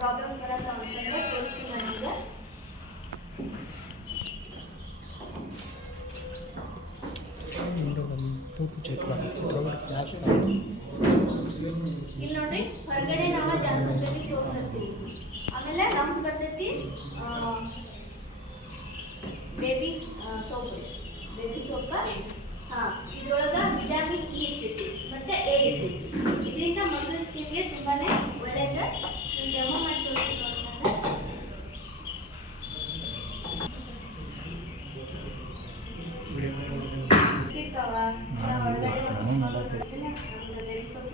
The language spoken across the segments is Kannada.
ಪ್ರಾಬ್ಲಮ್ಸ್ ಬರತ್ತಾವ ಅಂತಂದ್ರೆ ತೋರಿಸ್ತೀನಿ ನನಗೆ. ಇಲ್ಲಿ ನೋಡ್ರಿ, ಹೊರಗಡೆ ನಾವು ಜಾನ್ಸನ್ ಸೋಪ್ ತರ್ತೀವಿ. ಆಮೇಲೆ ನಮ್ದು ಬರ್ತೈತಿ ಬೇಬಿ ಸೋಪ್. ಬೇಬಿ ಸೋಪ್ ಇದ್ರೊಳಗೆ ವಿಟಮಿನ್ ಇ ಇರ್ತೈತಿ ಮತ್ತೆ ಎ ಇರ್ತೈತಿ. ಇದರಿಂದ ಮಕ್ಕಳ ಸ್ಕಿನ್ಗೆ ತುಂಬಾನೇ ಒಳ್ಳೆಯದು. ಡೆಮೋ ಮಾಡಿ ತೋರಿಸ್ತೀನಿ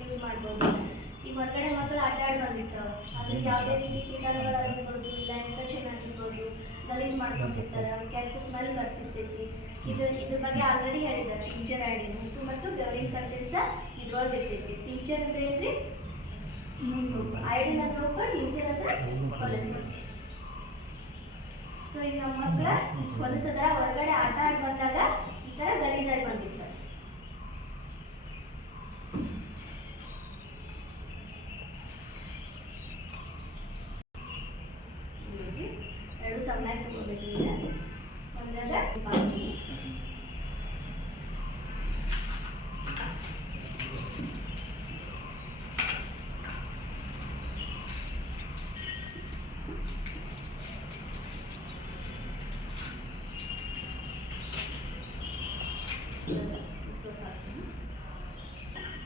ಯೂಸ್ ಮಾಡ್ಬೋದು. ಈಗ ಹೊರಗಡೆ ಮಕ್ಕಳು ಆಟ ಆಡಿ ಬಂದಿರ್ತಾವೆ, ಅದ್ರಿಗೆ ಯಾವುದೇ ರೀತಿ ಕೀಟಾಣುಗಳಾಗಿರ್ಬೋದು ಇಲ್ಲ ಇನ್ಫೆಕ್ಷನ್ ಆಗಿರ್ಬೋದು ಗಲೀಜು ಮಾಡ್ಕೊತಿರ್ತಾರೆ, ಕೆಟ್ಟ ಸ್ಮೆಲ್ ಬರ್ತಿರ್ತೈತಿ. ಇದ್ರ ಬಗ್ಗೆ ಆಲ್ರೆಡಿ ಹೇಳಿದ್ದಾರೆ. ಟಿಂಚರ್ ಐಡಿನ್ ಉಪ್ಪು ಮತ್ತು ಬೆವರಿನ ಕಂಟೆಂಟ್ಸ ಇದ್ರೊಳಗೆ ಇರ್ತೈತಿ. ಟಿಂಚರ್ ಅಂದ್ರೆ ಏನ್ರಿ? ಐಡಿನ್ ಅಂದ್ರೆ ಉಪ್ಪು, ಟಿಂಚರ್ ಅಂದ್ರೆ ಹೊಲಸು. ಸೊ ಈಗ ನಮ್ಮ ಮಕ್ಕಳ ಹೊಲಸದ ಹೊರಗಡೆ ಆಟ ಆಡಿ ಬಂದಾಗ ಈ ಥರ ಗಲೀಜಾಗಿ ಬಂದಿರ್ತಾರೆ. ಎರಡು ಸಣ್ಣ ತಗೋಬೇಕು. ಈಗ ಒಂದಾಗ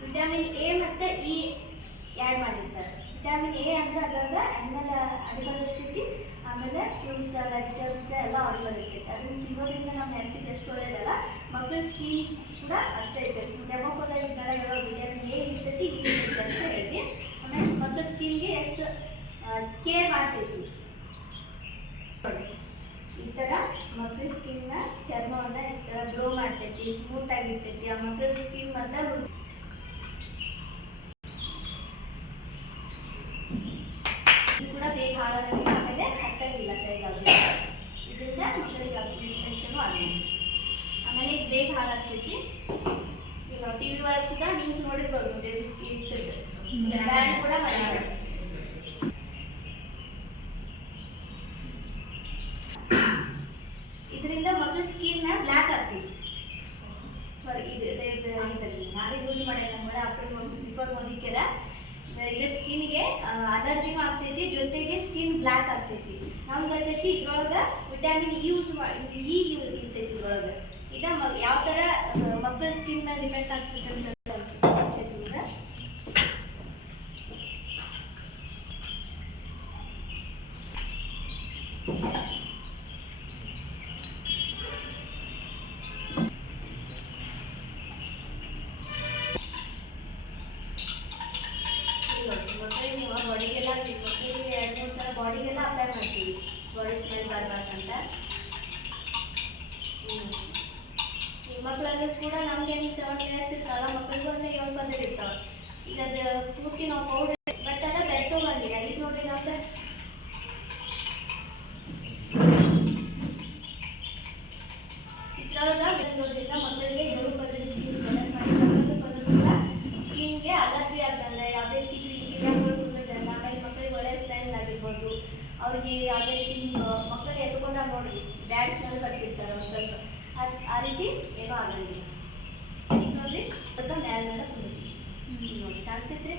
ವಿಟಮಿನ್ ಎ ಮತ್ತು ಇ ಆ್ಯಡ್ ಮಾಡಿರ್ತಾರೆ. ವಿಟಮಿನ್ ಎ ಅಂದರೆ ಅದ್ರಾಗ ಆ್ಯನಿಮಲ್ ಅನಿಮಲ್ ಇರ್ತೈತಿ, ಆಮೇಲೆ ಫ್ರೂಟ್ಸ್ ವೆಜಿಟೇಬಲ್ಸ್ ಎಲ್ಲ ಆಯಿಲ್ ಇರ್ತೈತಿ. ಅದನ್ನು ತಿನ್ನೋದ್ರಿಂದ ನಮ್ಮ ಹೆಲ್ತಿಗೆ ಎಷ್ಟು ಒಳ್ಳೆಯದಲ್ಲ, ಮಕ್ಕಳ ಸ್ಕಿನ್ ಕೂಡ ಅಷ್ಟೇ ಇರ್ತೈತಿ. ಡೆಮೋಕೋದಲ್ಲಿ ವಿಟಮಿನ್ ಎ ಇರ್ತೈತಿ, ಇ ಇರ್ತೈತಿ ಅಂತ ಹೇಳಿ. ಆಮೇಲೆ ಮಕ್ಕಳ ಸ್ಕಿನ್ಗೆ ಎಷ್ಟು ಕೇರ್ ಮಾಡ್ತೈತಿ. ಈ ಥರ ಮಕ್ಕಳ ಸ್ಕಿನ್ನ ಚರ್ಮವನ್ನು ಎಷ್ಟು ಗ್ಲೋ ಮಾಡ್ತೈತಿ, ಸ್ಮೂತ್ ಆಗಿರ್ತೈತಿ. ಆ ಮಕ್ಕಳ ಸ್ಕಿನ್ ಮಾತ್ರ ಕೂಡ ಬೇಗ ಹಾಳಾಗಿ ಆಮೇಲೆ ಹತ್ತಂಗಿಲ್ಲ ಕೈಗಾದ್ರೆ. ಇದರಿಂದ ಮಕ್ಕಳಿಗೆ ಇನ್ಫೆಕ್ಷನು ಆಗಿಲ್ಲ. ಆಮೇಲೆ ಇದು ಬೇಗ ಹಾಳಾಗ್ತೈತಿ. ಈಗ ಟಿ ವಿ ಒಳಗೆ ಸುಧಾ ನ್ಯೂಸ್ ನೋಡಿರ್ಬೋದು, ಬೇಬಿ ಸ್ಕಿನ್ ಬ್ಯಾನ್ ಕೂಡ ಮಾಡಿದ್ದಾರೆ. ಇದರಿಂದ ಮಕ್ಕಳ ಸ್ಕಿನ್ ಬ್ಲ್ಯಾಕ್ ಆಗ್ತೈತಿ. ನಾನೇ ಯೂಸ್ ಮಾಡ್ಯಾನ ನಮ್ಮ ಬಿಫೋರ್ ಓದಿಕ್ಕೆರ. ಇದು ಸ್ಕಿನ್ಗೆ ಅಲರ್ಜಿನೂ ಆಗ್ತೈತಿ, ಜೊತೆಗೆ ಸ್ಕಿನ್ ಬ್ಲ್ಯಾಕ್ ಆಗ್ತೈತಿ. ನಮ್ಗೆ ಆಗ್ತೈತಿ ಇದ್ರೊಳಗೆ ವಿಟಮಿನ್ ಇ ಇರ್ತೈತಿ ಇದ್ರೊಳಗೆ. ಇದು ಯಾವ ಥರ ಮಕ್ಕಳ ಸ್ಕಿನ್ ಮೇಲೆ ಡಿಪೆಂಡ್ ಆಗ್ತೈತಿ ಅಂತ ಮಕ್ಕಳಿಗೆ ನೀವು ಬಾಡಿಗೆಲ್ಲ ಮಕ್ಕಳಿಗೆ 2-3 ಸಲ ಬಾಡಿಗೆಲ್ಲ ಅಪ್ಲೈ ಮಾಡ್ತೀವಿ, ಬಾಡಿ ಸ್ಮೆಲ್ ಬರಬಾರ್ದಂತ. ಈ ಮಕ್ಕಳಲ್ಲಿ ಕೂಡ ನಮ್ಗೆ 7 ಇಯರ್ಸ್ ಇರ್ತಾವಲ್ಲ, ಮಕ್ಕಳಿಗೂ ಅಂದರೆ 7 ಬಂದರೆ ಇರ್ತಾವೆ. ಈಗ ಅದು ಪೂರ್ತಿ ನಾವು ಪೌಡರ್ ಬಟ್ ಅದ ಬೆರ್ತೋ ಬಂದಿಲ್ಲ. ಈಗ ನೋಡ್ರಿ ನಾವು ಇದ್ರೊಳಗೆ ಬೆಳೆಯೋದ್ರಿಂದ ಮಕ್ಕಳಿಗೆ 7 ಪದರ ಸ್ಕಿನ್ ಡೆವಲಪ್ ಮಾಡಿ ಕೂಡ ಸ್ಕಿನ್ಗೆ ಅಲರ್ಜಿ ಆಗಲ್ಲ, ಯಾವುದೇ ರೀತಿ ಕೀಟಾಣುಗಳು ತುಂಬಿದ್ದಲ್ಲ. ಆಮೇಲೆ ಮಕ್ಕಳಿಗೆ ಒಳ್ಳೆಯ ಸ್ಮೆಲ್ ಆಗಿರ್ಬೋದು. ಅವ್ರಿಗೆ ಯಾವುದೇ ರೀತಿ ಮಕ್ಕಳಿಗೆ ಎತ್ಕೊಂಡಾಗ ನೋಡ್ರಿ ಬ್ಯಾಡ್ ಸ್ಮೆಲ್ ಬರ್ತಿರ್ತಾರೆ ಒಂದು ಸ್ವಲ್ಪ, ಆ ರೀತಿ ಏನೂ ಆಗಂಗಿಲ್ಲ. ಈಗ ನೋಡ್ರಿ ಸ್ವಲ್ಪ ಮ್ಯಾಲ ಕುಂದಿರ್ತೀವಿ ನೋಡಿ, ಕಾಣಿಸ್ತೈತ್ರಿ.